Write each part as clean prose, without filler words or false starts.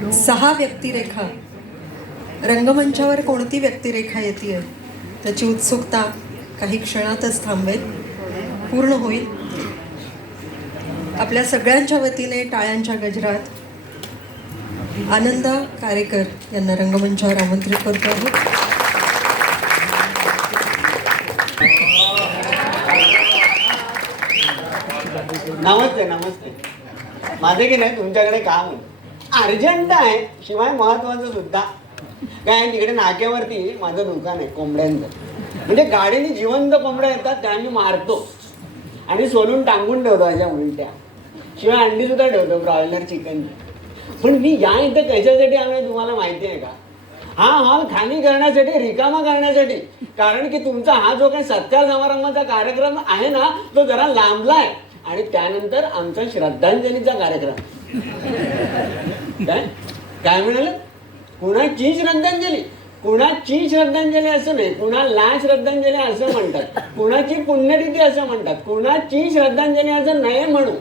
6 व्यक्तिरेखा रंगमंचावर कोणती व्यक्तिरेखा येते त्याची उत्सुकता काही क्षणातच थांबेल, पूर्ण होईल. आपल्या सगळ्यांच्या वतीने टाळ्यांच्या गजरात आनंदा कारेकर यांना रंगमंचावर आमंत्रित करतो आहोत. नमस्ते नमस्ते. माझे की नाही तुमच्याकडे काम अर्जंट आहे, शिवाय महत्वाचं सुद्धा. काय तिकडे नाक्यावरती माझं दुकान आहे कोंबड्यांचं. म्हणजे गाडीने जिवंत कोंबड्या येतात त्या मी मारतो आणि सोलून टांगून ठेवतो अशा उलट्या. शिवाय अंडी सुद्धा ठेवतो, ब्रॉयलर चिकन. पण मी या इथं कशासाठी आलोय तुम्हाला माहिती आहे का? हा हॉल खाली करण्यासाठी, रिकामा करण्यासाठी. कारण की तुमचा हा जो काही सत्कार समारंभाचा कार्यक्रम आहे ना, तो जरा लांबलाय. आणि त्यानंतर आमचा श्रद्धांजलीचा कार्यक्रम. काय म्हणाले? कुणाची श्रद्धांजली? कुणाची श्रद्धांजली असं नाही, कुणाला श्रद्धांजली असं म्हणतात, कुणाची पुण्यतिथी असं म्हणतात. कुणाची श्रद्धांजली असं नाही म्हणू.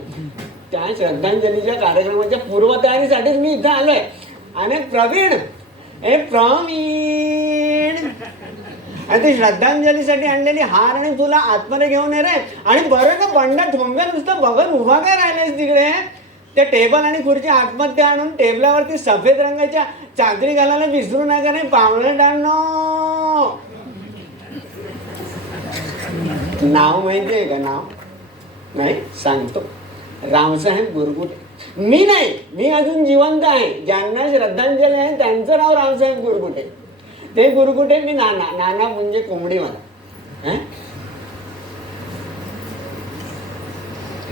त्या श्रद्धांजलीच्या कार्यक्रमाच्या पूर्वतयारीसाठीच मी इथं आलोय. आणि प्रवीण आणि ती श्रद्धांजलीसाठी आणलेली हार आणि तुला आतमध्ये घेऊन ये रे. आणि बरं का बंडा ठोंब्या नुसतं बघत उभा काय राहिलेस तिकडे? त्या टेबल आणि खुर्ची आतमध्ये आणून टेबलावरती सफेद रंगाच्या चादरी घालायला विसरू नका रे पाहुण्याटांनो. नाव माहितीये का? नाव नाही सांगतो. रावसाहेब गुरगुटे. मी नाही, मी अजून जिवंत आहे. ज्यांना श्रद्धांजली आहे त्यांचं नाव रावसाहेब गुरगुटे. ते गुरगुटे मी नाना. नाना म्हणजे कोंबडी मला.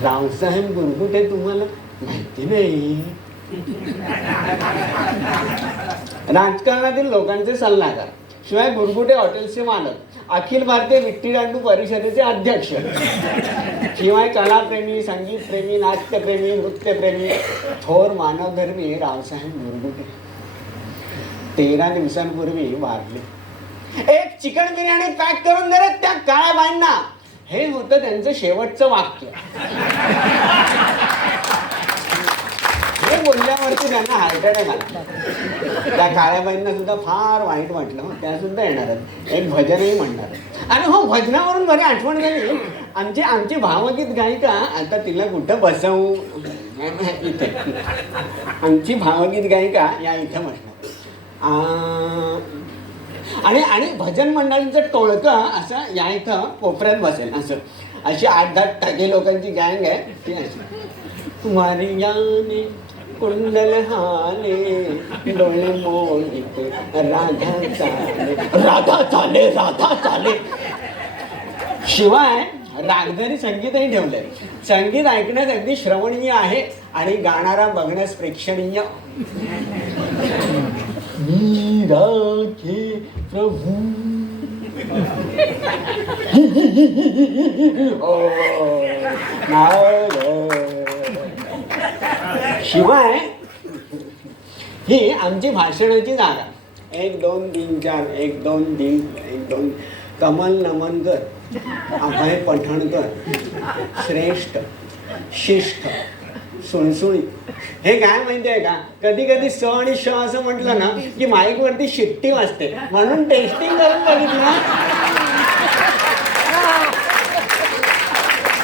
रावसाहेब गुरगुटे तुम्हाला माहिती नाही? राजकारणातील लोकांचे सल्लागार, शिवाय गुरगुटे हॉटेलचे मालक, अखिल भारतीय विट्टीदांडू परिषदेचे अध्यक्ष, शिवाय कलाप्रेमी, संगीतप्रेमी, नाट्यप्रेमी, नृत्यप्रेमी, थोर मानवधर्मी रावसाहेब गुरगुटे 13 दिवसांपूर्वी वारले. एक चिकन बिर्याणी पॅक करून दे रे त्या काळ्या बाईंना. हे होतं त्यांचं शेवटचं वाक्य. हे बोलल्यावरती त्यांना हार्ट अटॅक आला. त्या काळ्या बाईंना सुद्धा फार वाईट वाटलं. त्या सुद्धा येणार आहेत, एक भजनही म्हणणार. आणि हो, भजनावरून बरी आठवण झाली. आमची भावगीत गायिका, आता तिला कुठं बसवू इथे. आमची भावगीत गायिका या इथं म्हटलं. आणि भजन मंडळींचं टोळकं असं या इथं कोपऱ्यात बसेल. असं अशी 8-10 टक्के लोकांची गँग आहे ती अशी. तुम्हारी याने कुंडल हाले डोळे मोहिते राधा चाले. शिवाय रागदारी संगीतही ठेवलंय. संगीत ऐकण्यास अगदी श्रवणीय आहे आणि गाणारा बघण्यास प्रेक्षणीय. राखे प्रभू शिवाय ही आमची भाषणाची जागा. 1 2 3 4 1 2 3 1 2. कमल नमनकर, अभय पठणकर, श्रेष्ठ, शिष्ट, सुणसुळी. हे काय माहिती आहे का? कधी कधी स आणि श असं म्हटलं ना की माईक वरती शिट्टी वाजते. म्हणून टेस्टिंग करून बघितलं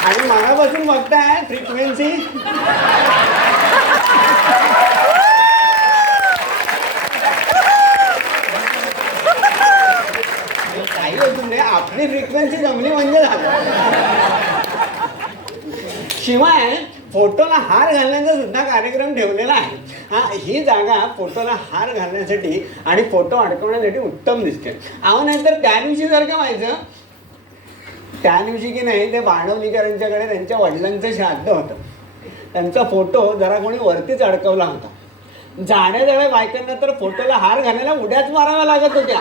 आणि मनापासून बघताय फ्रिक्वेन्सी. काही अजून नाही, आपली फ्रिक्वेन्सी जमली म्हणजे झालं. शिवाय फोटोला हार घालण्याचा सुद्धा कार्यक्रम ठेवलेला आहे. ही जागा फोटोला हार घालण्यासाठी आणि फोटो अडकवण्यासाठी उत्तम दिसते. अहो नाहीतर त्या दिवशी जर का व्हायचं, त्या दिवशी की नाही ते बाणवलीकरांच्याकडे त्यांच्या वडिलांचं श्राद्ध होतं. त्यांचा फोटो जरा कोणी वरतीच अडकवला होता. जाण्या बायकांना तर फोटोला हार घालायला उड्याच माराव्या लागत होत्या.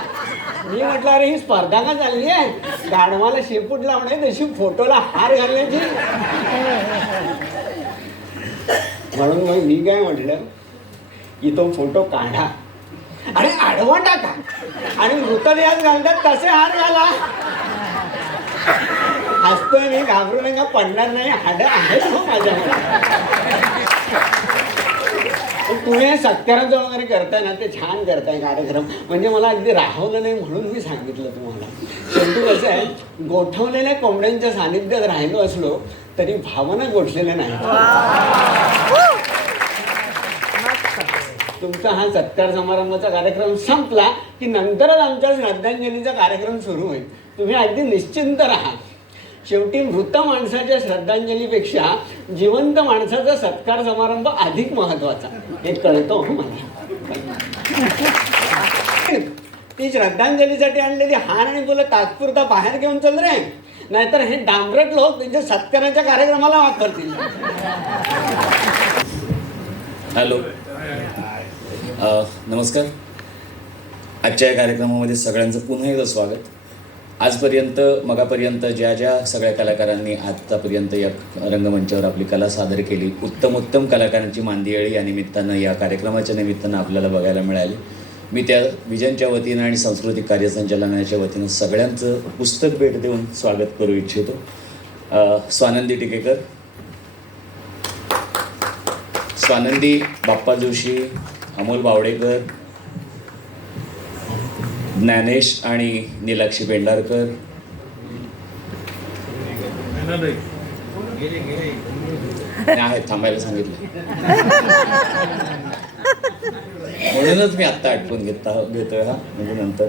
मी म्हटलं अरे ही स्पर्धा का चालली आहे? गाढवाला शेपूट लावणे तशी फोटोला हार घालण्याची. म्हणून मग मी काय म्हटलं की तो फोटो काढा आणि आडवा टाका आणि मृतदेहात घालतात तसे हार घाला. हसतोय मी, घाबरू नका, पडणार नाही, हाडं आहेत हो माझ्याकडे. तुम्ही हे सत्काराचं वगैरे करताय ना ते छान करताय कार्यक्रम. म्हणजे मला अगदी राहवलं नाही म्हणून मी सांगितलं तुम्हाला. शेवटी कसं आहे, गोठवलेल्या कोंबड्यांच्या सानिध्यात राहिलो असलो तरी भावना गोठलेल्या नाही. तुमचा हा सत्कार समारंभाचा कार्यक्रम संपला की नंतरच आमच्या श्रद्धांजलीचा कार्यक्रम सुरू होईल. तुम्ही अगदी निश्चिंत राहा. शेवटी मृत माणसाच्या श्रद्धांजलीपेक्षा जिवंत माणसाचा सत्कार समारंभ अधिक महत्वाचा हे कळतो मला. ती श्रद्धांजलीसाठी आणलेली हार आणि तुला तात्पुरता बाहेर घेऊन चल रे, नाहीतर हे डांबरट लोक त्यांच्या सत्काराच्या कार्यक्रमाला वापरतील. हॅलो, नमस्कार. आजच्या या कार्यक्रमामध्ये सगळ्यांचं पुन्हा एकदा स्वागत. आजपर्यंत मगापर्यंत ज्या ज्या सगळ्या कलाकारांनी आत्तापर्यंत या रंगमंचावर आपली कला सादर केली, उत्तम कलाकारांची मांदियाळी या निमित्तानं, या कार्यक्रमाच्या निमित्तानं आपल्याला बघायला मिळाली. मी त्या विजनच्या वतीनं आणि सांस्कृतिक कार्यसंचालनाच्या वतीनं सगळ्यांचं पुस्तक भेट देऊन स्वागत करू इच्छितो. स्वानंदी टिकेकर, स्वानंदी बाप्पा जोशी, अमोल बावडेकर, ज्ञानेश आणि नीलाक्षी पेंढारकर, आहेत थांबायला सांगितलं म्हणूनच मी आत्ता आठवून घेतोय हा, म्हणजे नंतर.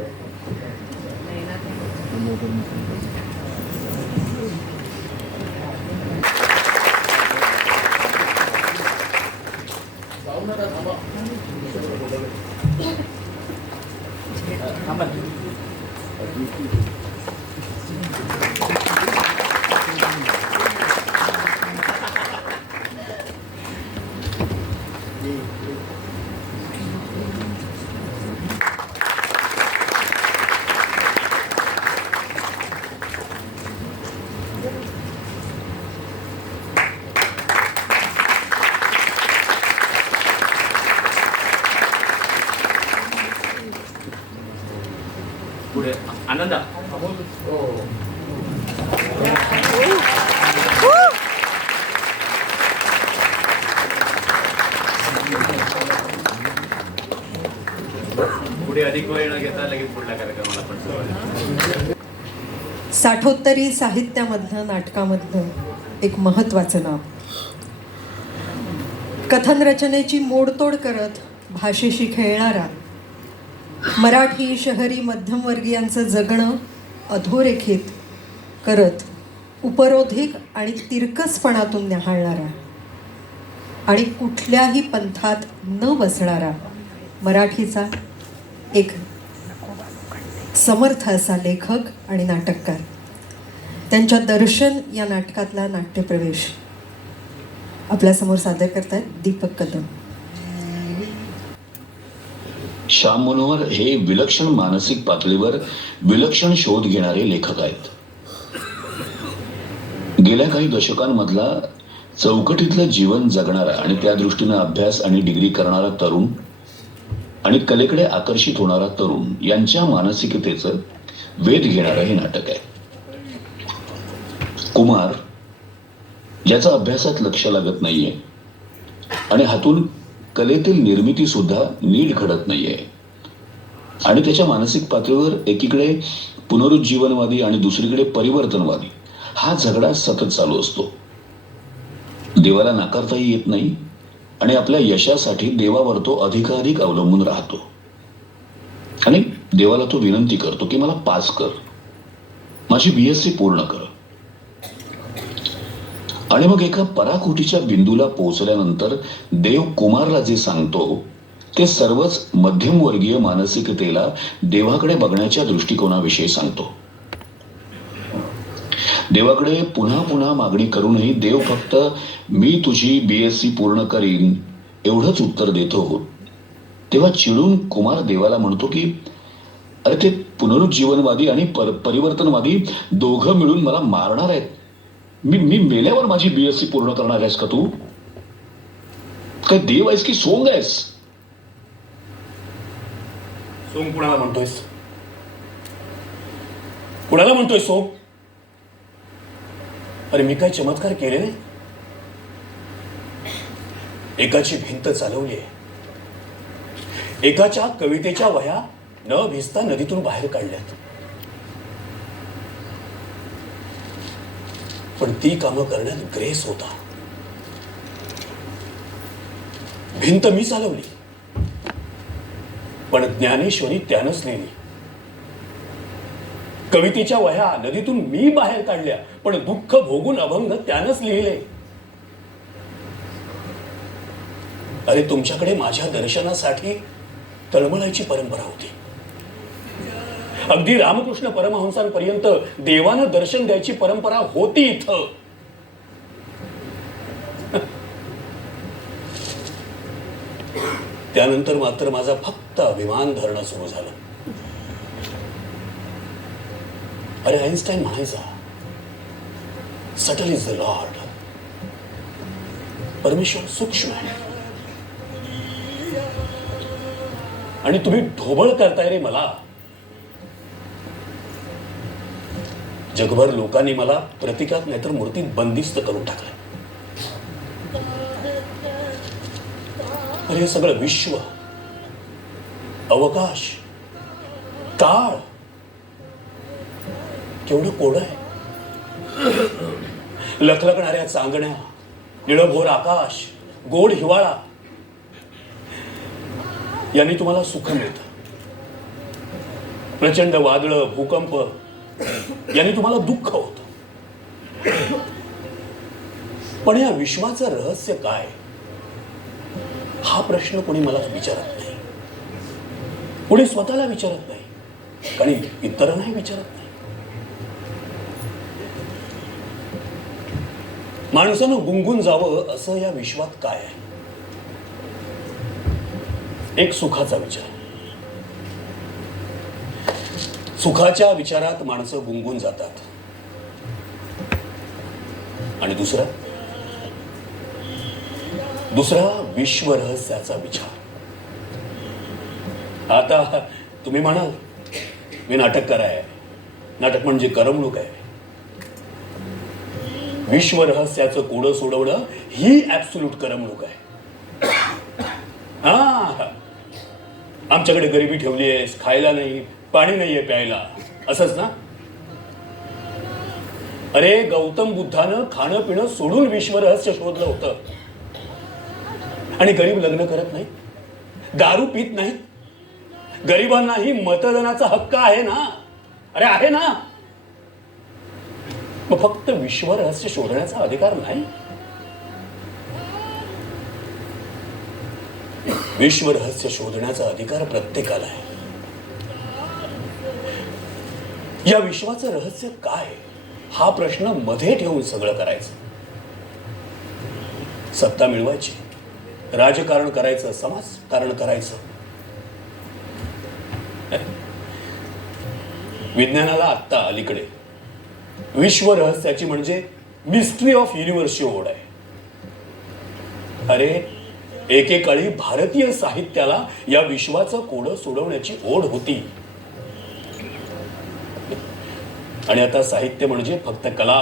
पुढे आनंदा. पुढे अधिक वेळ न घेता लगेच पुढल्या कार्यक्रमाला पण सुरुवात. साठोत्तरी साहित्यामधलं, नाटकामधलं एक महत्वाचं नाव. कथन रचनेची मोडतोड करत भाषेशी खेळणारा, मराठी शहरी मध्यमवर्गीयांचं जगणं अधोरेखित करत उपरोधिक आणि तिरकसपणातून न्याहाळणारा आणि कुठल्याही पंथात न बसणारा मराठीचा एक समर्थ असा लेखक आणि नाटककार. त्यांच्या दर्शन या नाटकातला नाट्यप्रवेश आपल्यासमोर सादर करतायत दीपक कदम. श्याम मनोहर हे विलक्षण मानसिक पातळीवर विलक्षण शोध घेणारे लेखक आहेत. गेल्या काही दशकांमधला चौकटीतलं जीवन जगणारा आणि त्या दृष्टीनं अभ्यास आणि डिग्री करणारा तरुण आणि कलेकडे आकर्षित होणारा तरुण यांच्या मानसिकतेचं वेध घेणारं हे नाटक आहे. कुमार ज्याचा अभ्यासात लक्ष लागत नाहीये आणि हातून कलेतील निर्मिती सुद्धा नीट घडत नाहीये आणि त्याच्या मानसिक पातळीवर एकीकडे पुनरुज्जीवनवादी आणि दुसरीकडे परिवर्तनवादी हा झगडा सतत चालू असतो. देवाला नाकारताही येत नाही आणि आपल्या यशासाठी देवावर तो अधिकाधिक अवलंबून राहतो आणि देवाला तो विनंती करतो की मला पास कर, माझी BSc पूर्ण कर. आणि मग एका पराकोटीच्या बिंदूला पोहोचल्यानंतर देव कुमारला जे सांगतो ते सर्वच मध्यमवर्गीय मानसिकतेला देवाकडे बघण्याच्या दृष्टिकोनाविषयी सांगतो. देवाकडे पुन्हा पुन्हा मागणी करूनही देव फक्त मी तुझी BSc पूर्ण करीन एवढंच उत्तर देतो. तेव्हा चिडून कुमार देवाला म्हणतो की अरे ते पुनरुज्जीवनवादी आणि परिवर्तनवादी दोघं मिळून मला मारणार आहेत. मी मेल्यावर माझी BSc पूर्ण करणार आहेस का तू? काय देव आहेस की सोंग आहेस? सोंग कुणाला म्हणतोयस? कुणाला म्हणतोय सोंग? अरे मी काय चमत्कार केले नाही. एकाची भिंत चालवली आहे, एकाच्या कवितेच्या वह्या न भिजता नदीतून बाहेर काढल्यात. पण ती कामं करण्यात ग्रेस होता. भिंत मी चालवली, पण ज्ञानेश्वरी त्यानंच लिहिली. कवितेच्या वह्या नदीतून मी बाहेर काढल्या, पण दुःख भोगून अभंग त्यानंच लिहिले. अरे तुमच्याकडे माझ्या दर्शनासाठी तळमळायची परंपरा होती. अगदी रामकृष्ण परमहंसांपर्यंत देवानं दर्शन द्यायची परंपरा होती इथं. त्यानंतर मात्र माझा फक्त अभिमान धरणं सुरू झालं. अरे आईन्स्टाईन म्हणायचा, सटल इज द लॉर्ड. परमेश्वर सूक्ष्म आहे आणि तुम्ही ढोबळ करताय रे मला. जगभर लोकांनी मला प्रतीकात नाहीतर मूर्तीत बंदिस्त करून टाकलं. अरे हे सगळं विश्व, अवकाश, काळ केवढं कोड आहे. लखलखणाऱ्या चांदण्या, निळभोर आकाश, गोड हिवाळा यांनी तुम्हाला सुख मिळतं. प्रचंड वादळ, भूकंप यांनी तुम्हाला दुःख होतं. पण या विश्वाचं रहस्य काय, हा प्रश्न कोणी मला विचारत नाही. कोणी स्वतःला विचारत नाही, आणि इतरांनाही विचारत नाही. माणसानं गुंगून जावं असं या विश्वात काय आहे? एक सुखाचा विचार. सुखाच्या विचारात माणसं गुंगून जातात. आणि दुसरा विश्व रहस्याचा विचार. आता तुम्ही म्हणाल मी नाटककार आहे, नाटक म्हणजे करमणूक आहे. विश्व रहस्याचं कोडं सोडवणं ही ऍब्सोल्यूट करमणूक आहे. हा, आमच्याकडे गरिबी ठेवली आहेस, खायला नाही, पाणी नाहीये प्यायला, असंच ना? अरे गौतम बुद्धानं खाणं पिणं सोडून विश्व रहस्य शोधलं होतं. आणि गरीब लग्न करत नाही, दारू पित नाही, गरिबांनाही मतदानाचा हक्क आहे ना? अरे आहे ना? मग फक्त विश्व रहस्य शोधण्याचा अधिकार नाही? विश्व रहस्य शोधण्याचा अधिकार प्रत्येकाला आहे. या विश्वाचं रहस्य काय, हा प्रश्न मध्ये ठेवून सगळं करायचं. सत्ता मिळवायची, राजकारण करायचं, समाजकारण करायचं. विज्ञानाला आत्ता अलीकडे विश्व रहस्याची म्हणजे मिस्ट्री ऑफ युनिव्हर्सची ओढ आहे. अरे एकेकाळी भारतीय साहित्याला या विश्वाचं कोडं सोडवण्याची ओढ होती. आणि आता साहित्य म्हणजे फक्त कला,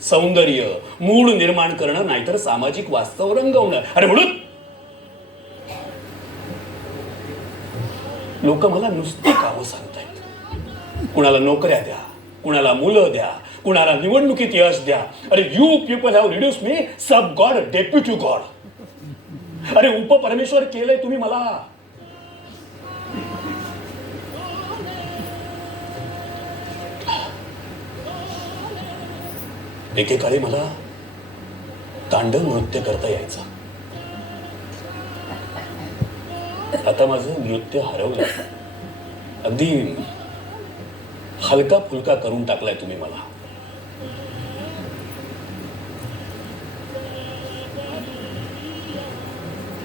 सौंदर्य, मूड निर्माण करणं, नाहीतर सामाजिक वास्तव रंगवणं. अरे म्हणून लोक मला नुसती कामं सांगतायत. कुणाला नोकऱ्या द्या, कुणाला मुलं द्या, कुणाला निवडणुकीत यश द्या. अरे you people have reduce me sub God deputy God. अरे उपपरमेश्वर केलंय तुम्ही मला. एकेकाळी मला तांडव नृत्य करता यायचं. आता माझं नृत्य हरवलं. अगदी हलका फुलका करून टाकलाय तुम्ही मला.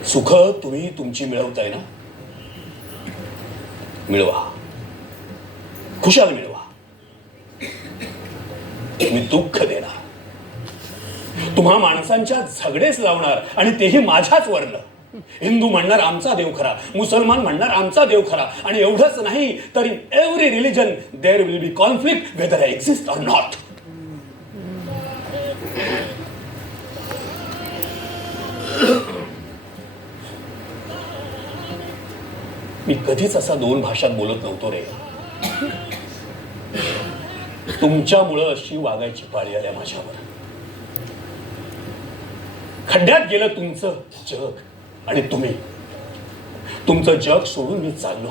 सुख तुम्ही तुमची मिळवताय ना, मिळवा, खुशाल मिळवा. मी दुःख देणार, तुम्हा माणसांच्या झगडेच लावणार, आणि तेही माझ्याच वरनं. हिंदू म्हणणार आमचा देव खरा, मुसलमान म्हणणार आमचा देव खरा. आणि एवढंच नाही तर in every religion there will be conflict whether I exist or not. मी कधीच असा 2 भाषात बोलत नव्हतो रे. तुमच्यामुळं अशी वागायची पाळी आल्या माझ्यावर. खड्ड्यात गेलं तुमचं जग आणि तुम्ही तुमचं जग सोडून मी चाललो.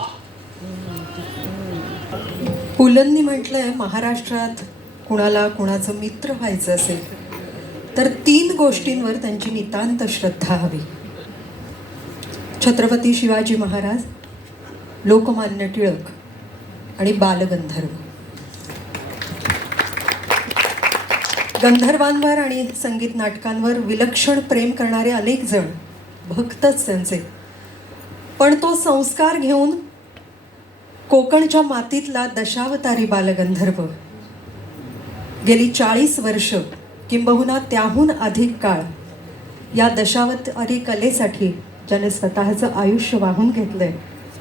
पुलंनी म्हटलंय, महाराष्ट्रात कुणाला कुणाचं मित्र व्हायचं असेल तर 3 गोष्टींवर त्यांची नितांत श्रद्धा हवी. छत्रपती शिवाजी महाराज, लोकमान्य टिळक आणि बालगंधर्व. गंधर्वांवर आणि संगीत नाटकांवर विलक्षण प्रेम करणारे अनेक जण भक्तच त्यांचे. पण तो संस्कार घेऊन कोकणच्या मातीतला दशावतारी बालगंधर्व गेली 40 वर्ष किंबहुना त्याहून अधिक काळ या दशावतारी कलेसाठी ज्याने स्वतःचं आयुष्य वाहून घेतलंय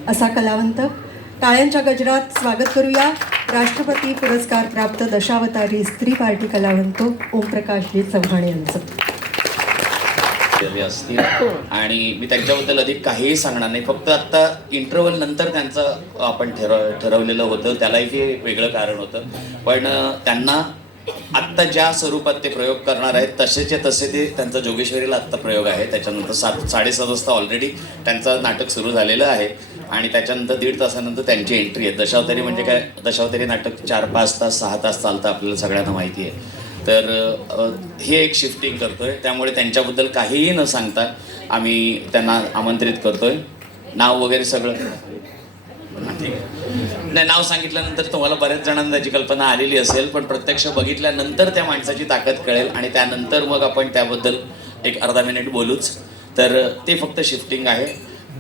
असा कलावंत, टाळ्यांच्या गजरात स्वागत करूया राष्ट्रपती पुरस्कार प्राप्त दशावतारी स्त्री पार्टी कलावंत ओमप्रकाशजी चव्हाण यांचं. असतील आणि मी त्यांच्याबद्दल अधिक काहीही सांगणार नाही. फक्त आता इंटरव्हल नंतर त्यांचं आपण ठरवलेलं होतं, त्यालाही वेगळं कारण होतं. पण त्यांना आत्ता ज्या स्वरूपात ते प्रयोग करणार आहेत तसेचे तसे ते त्यांचा जोगेश्वरीला आत्ता प्रयोग आहे. त्याच्यानंतर 7:30 वाजता ऑलरेडी त्यांचं नाटक सुरू झालेलं आहे आणि त्याच्यानंतर 1.5 तासानंतर त्यांची एंट्री आहे. दशावतारी म्हणजे काय, दशावतारी नाटक 4-5 तास 6 तास चालतं, आपल्याला सगळ्यांना माहिती आहे. तर हे एक शिफ्टिंग करतोय, त्यामुळे त्यांच्याबद्दल काहीही न सांगता आम्ही त्यांना आमंत्रित करतोय. नाव वगैरे सगळं ठीक आहे. नाही, नाव सांगितल्यानंतर तुम्हाला बऱ्याच जणांना त्याची कल्पना आलेली असेल, पण प्रत्यक्ष बघितल्यानंतर त्या माणसाची ताकद कळेल आणि त्यानंतर मग आपण त्याबद्दल एक अर्धा मिनिट बोलूच. तर ते फक्त शिफ्टिंग आहे.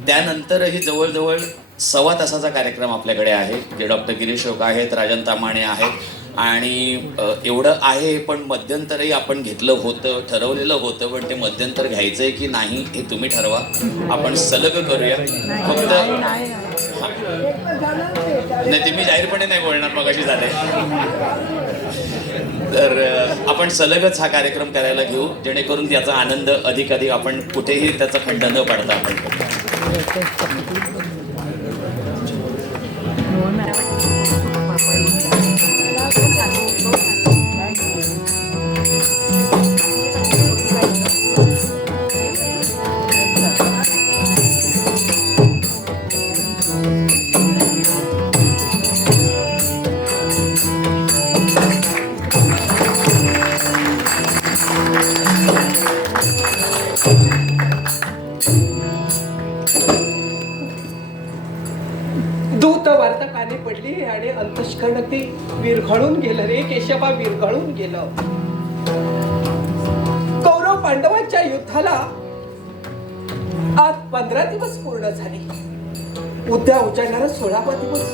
त्यानंतरही जवळजवळ 1.25 तासाचा कार्यक्रम आपल्याकडे आहे, जे डॉक्टर गिरीश ओक आहेत, राजन तामाणे आहेत आणि एवढं आहे. पण मध्यंतरही आपण घेतलं होतं, ठरवलेलं होतं, पण ते मध्यंतर घ्यायचं आहे की नाही हे तुम्ही ठरवा. आपण सलग करूया. फक्त नाही, ते मी जाहीरपणे नाही बोलणार, मग अशी झाले. तर आपण सलगच हा कार्यक्रम करायला घेऊ, जेणेकरून त्याचा आनंद अधिक आपण कुठेही त्याचा खंड न पाडता आपण दूत वार्ता कानी पडली आणि अंतःकरण ती विरघळून गेलं रे केशवा, विरघळून गेलं. कौरव पांडवांच्या युद्धाला आज 15 दिवस पूर्ण झाले. उद्या उजाडणारा 16वा दिवस.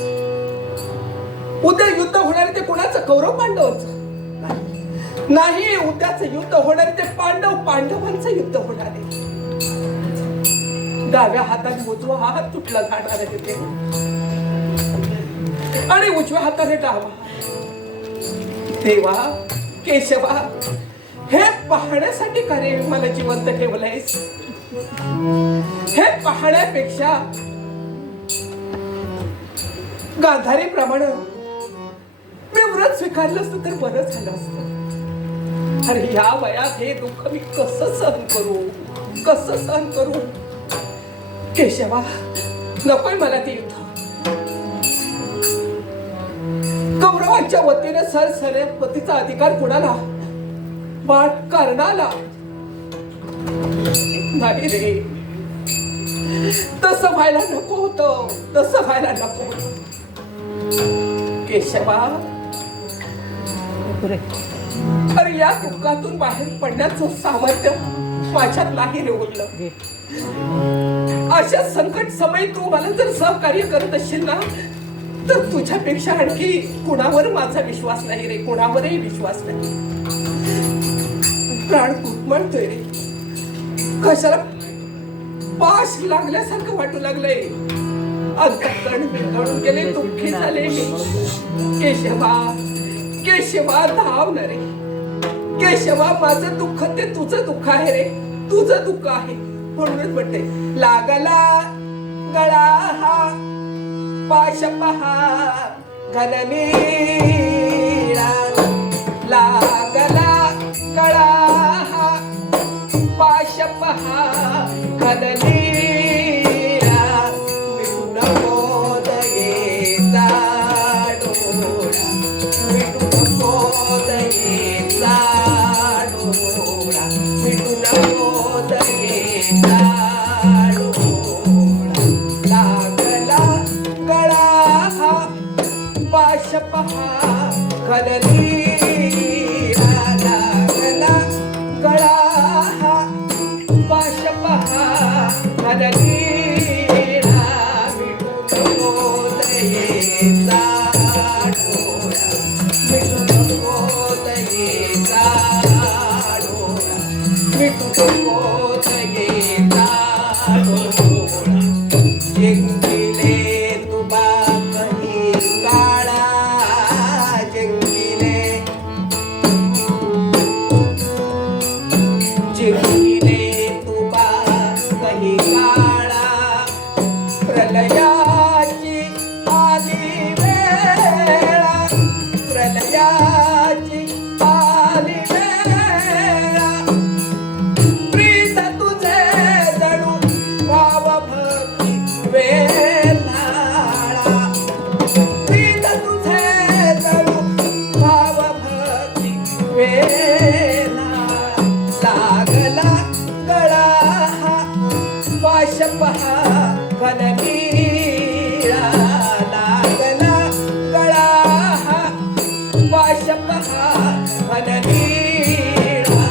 उद्या युद्ध होणार ते कुणाचं? कौरव पांडवांचं नाही. उद्याचं युद्ध होणार ते पांडवांचं युद्ध होणार आहे. डाव्या हाताने उजवा हात तुटला जाणार आहे ते आणि उजव्या हाताने डावा. देवा, केशवा, हे पाहण्यासाठी का रे मला जिवंत ठेवलंयस? हे पाहण्यापेक्षा गांधारी प्रमाणे मी व्रत स्वीकारलं असतं तर बरं झालं असतं. अरे या वयात हे दुःख मी कसं सहन करू? केशवा, नकोय मला ते युद्ध. कौरवांच्या वतीने सरसेनापतीचा अधिकार कुणाला? वाट कर्णाला. नाही रे, तसं व्हायला नको होतं. केशवा, अरे या दुःखातून बाहेर पडण्याचं सामर्थ्य माझ्यात नाही रे उरलं. अशा संकट समय तू मला जर सहकार्य करत असशील ना, तर तुझ्यापेक्षा आणखी कुणावर माझा विश्वास नाही रे, कुणावरही विश्वास नाही. प्राण कुटमळतोय रे. कशाला पाश लागल्यासारखं वाटू लागलंय. अंतःकरण विरघळून गेले, दुःखी झाले मी. केशवा धाव न रे. केशवा, माझं दुःख ते तुझं दुःख आहे रे, तुझं दुःख आहे. म्हणूनच म्हणते लागला गळा हा पाश पहा घननीळा लागला गळा हा पाश पहा घननीळा मिटून मोदयेचा डोळा मिटून मोदयेचा डोळा मिटून मोदयेचा डोळा लागला गळा हा पाश पहा घननीळा लागला गळा हा पाश पहा घननीळा मिटून मोदयेचा डोळा मिटून मोदयेचा डोळा मिटून मोदयेचा डोळा जिंकिले तुबा कही काळा जिंकिले जिंकिले तुबा कही काळा प्रलयाची आली वेळा प्रलयाची आली वेळा प्रीत तुझे जणू भाव भक्ती वेलाळा प्रीत तुझे जणू भाव भक्ती वेलाळा लागला गळा हा पाश पहा घननीळा लागला गळा हा पाश पहा घननीळा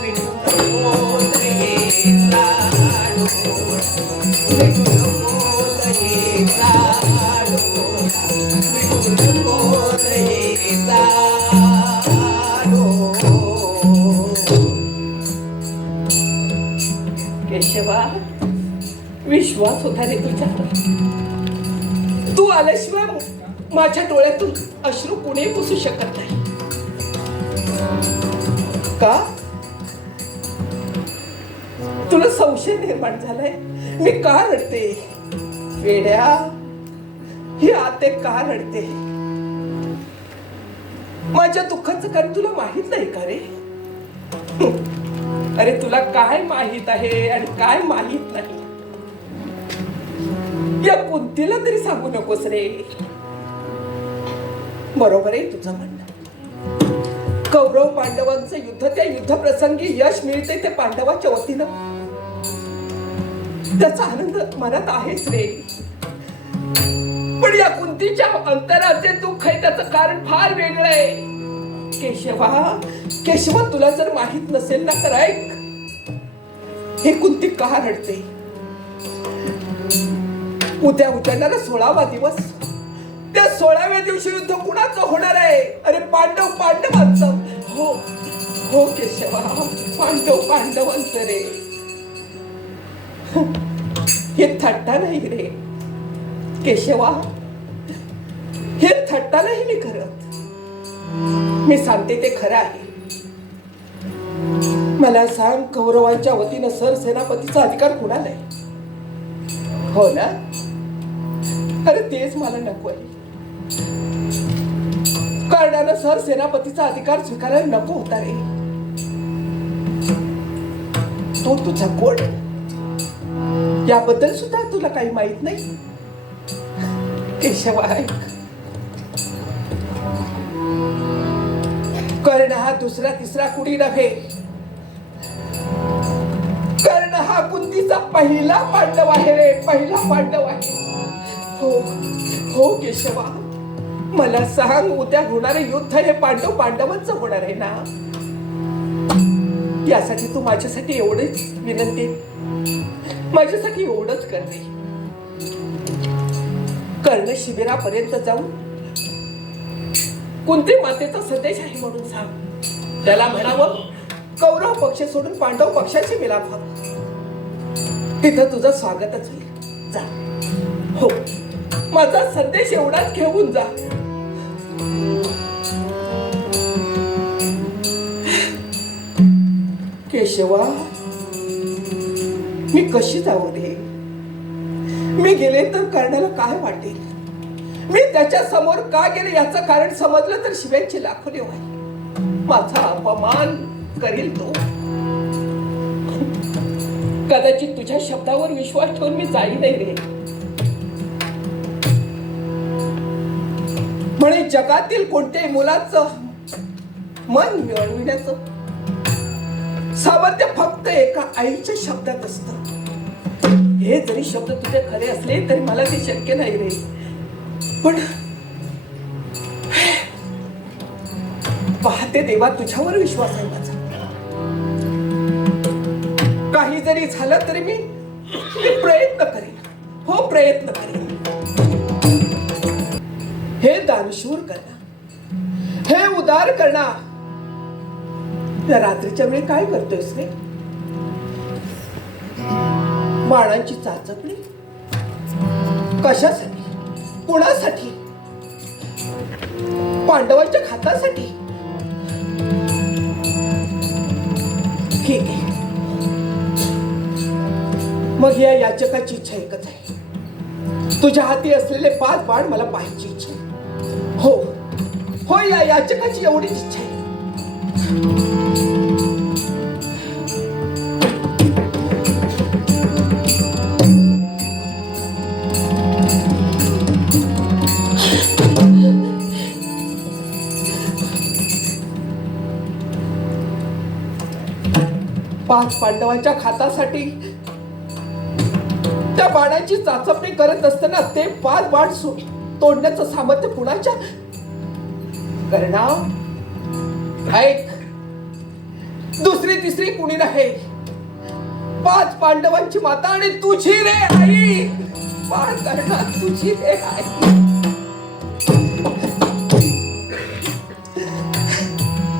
मिटून मोदयेचा डोळा मिटून मोदयेचा डोळा मिटून मोदयेचा डोळा केशवा विश्वास होता रे तुझ्यावर तू आल्याशिवाय माझ्या डोळ्यातून अश्रू कुणी पुसू शकत नाही का तुला संशय निर्माण झालाय मी का रडते वेड्या ही आते का रडते माझ्या दुःखाचं कारण तुला माहित नाही का रे अरे तुला काय माहित आहे आणि काय माहित नाही या कुंतीला तरी सांगू नकोस रे बरोबर आहे तुझं म्हणणं कौरव पांडवांचं युद्ध त्या युद्ध प्रसंगी यश मिळते ते पांडवाच्या वतीनं त्याचा आनंद मनात आहेच रे पण या कुंतीच्या अंतराचे दुःख आहे त्याचं कारण फार वेगळं आहे केशवा तुला जर माहित नसेल ना तर ऐक हे कुंती का रडते उद्या उजाडणारा 16वा दिवस त्या 16व्या दिवशी युद्ध कुणाचं होणार आहे अरे पांडवांचं हो हो केशवा पांडवांचं रे हे थट्टा नाही रे केशवा हे थट्टा नाही मी करत मी सांगते ते खरं आहे मला सांग कौरवांच्या वतीनं सरसेनापतीचा अधिकार कुणाला आहे हो ना अरे तेच मला नको आहे कर्णानं सरसेनापतीचा अधिकार स्वीकारायला नको होता रे तो तुझा कोण याबद्दल सुद्धा तुला काही माहित नाही केशवा ऐक कर्ण हा दुसरा तिसरा कुणी नव्हे कर्ण हा कुंतीचा पहिला पांडव आहे रे पहिला पांडव आहे हो हो केशवा मला सांग उद्या होणारे युद्ध हे पांडवांचं होणार आहे ना यासाठी तू माझ्यासाठी एवढीच विनंती माझ्यासाठी एवढंच करते कर्ण शिबिरापर्यंत जाऊन कुंती मातेचा संदेश आहे म्हणून सांग त्याला म्हणावं कौरव पक्ष सोडून पांडव पक्षाची मिलाप व्हावं तिथं तुझं स्वागतच होईल जा हो माझा संदेश एवढाच घेऊन जा केशवा मी कशी जाऊ रे मी गेले तर कर्णाला काय वाटेल मी त्याच्या समोर का गेले याचं कारण समजलं तर शिव्यांची लाखोली व्हाय. माझा अपमान करील तो. कदाचित तुझ्या शब्दावर विश्वास ठेवून मी जाई नाही रे. म्हणे जगातील कोणत्याही मुलाचं मन मिळविण्याचं सामर्थ्य फक्त एका आईच्या शब्दात असतं. हे जरी शब्द तुझे खरे असले तरी मला ते शक्य नाही रे. पण पाहते देवा, तुझ्यावर विश्वास आहे माझा. काही जरी झालं तरी मी प्रयत्न करेन. हो, प्रयत्न करेन. हे दानशूर करणं, हे उदार करणं. या रात्रीच्या वेळी काय करतोयस रे? बाणांची चाचपणी कशासाठी? कुणासाठी? पांडवांच्या खातासाठी? ठीक आहे. मग या याचकाची इच्छा एकच आहे. तुझ्या हाती असलेले 5 बाण मला पाहायची इच्छा आहे. हो हो, या याचकाची एवढीच इच्छा आहे. पाच पांडवांच्या खातासाठी त्या बाणाची चाचपणी करत असताना ते 5 बाण तोडण्याचं सामर्थ्य कुणाच्या? करणार ऐक, दुसरी तिसरी कुणी नाही. 5 पांडवांची माता आणि तुझी रे आई. बाळ करणार तुझी रे आई.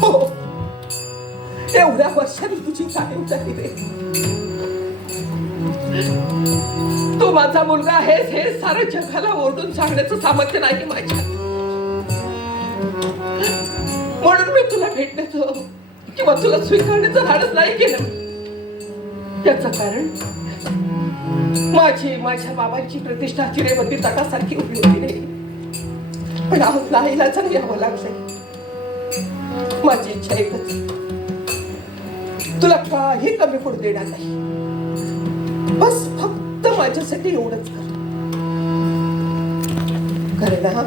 हो, एवढ्या वर्षांनी तुझी कायम झाली रे. तू माझा मुलगा आहेस हे सारं जगाला ओरडून सांगण्याचं सामर्थ्य नाही माझ्या. म्हणून मी तुला भेटण्याचं किंवा तुला स्वीकारण्याचं धाडस नाही केलं. त्याचं कारण माझ्या बाबांची प्रतिष्ठा चिरेबंदी तटासारखी उभी होती रे. पण आज नाईलाजाने यावं लागलंय. माझी इच्छा एकच, तुला काही कमी पडू देणार नाही. बस फक्त माझ्यासाठी एवढंच कर ना.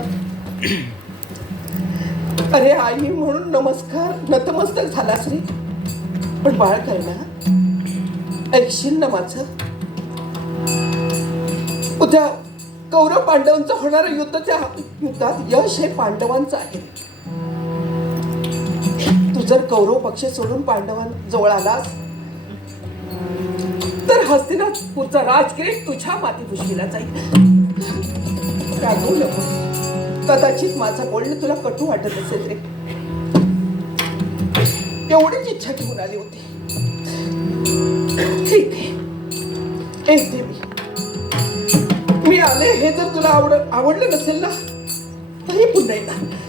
अरे आई म्हणून नतमस्तक झालास रे. पण बाळ कर ना, ऐकशील ना माझं? उद्या कौरव पांडवांचं होणारं युद्ध, त्या युद्धात यश हे पांडवांचं आहे. तू जर कौरव पक्ष सोडून पांडवांजवळ आलास तर हस्तिनापुरचा राजकिरीट तुझ्या मातीभुशीला जाईल. रागवू नकोस. कदाचित माझं बोलणं तुला कटू वाटत असेल रे. एवढीच इच्छा घेऊन आली होती. ठीक आहे, येते मी आले. हे जर तुला आवडलं नसेल ना तरी पुन्हा येणार.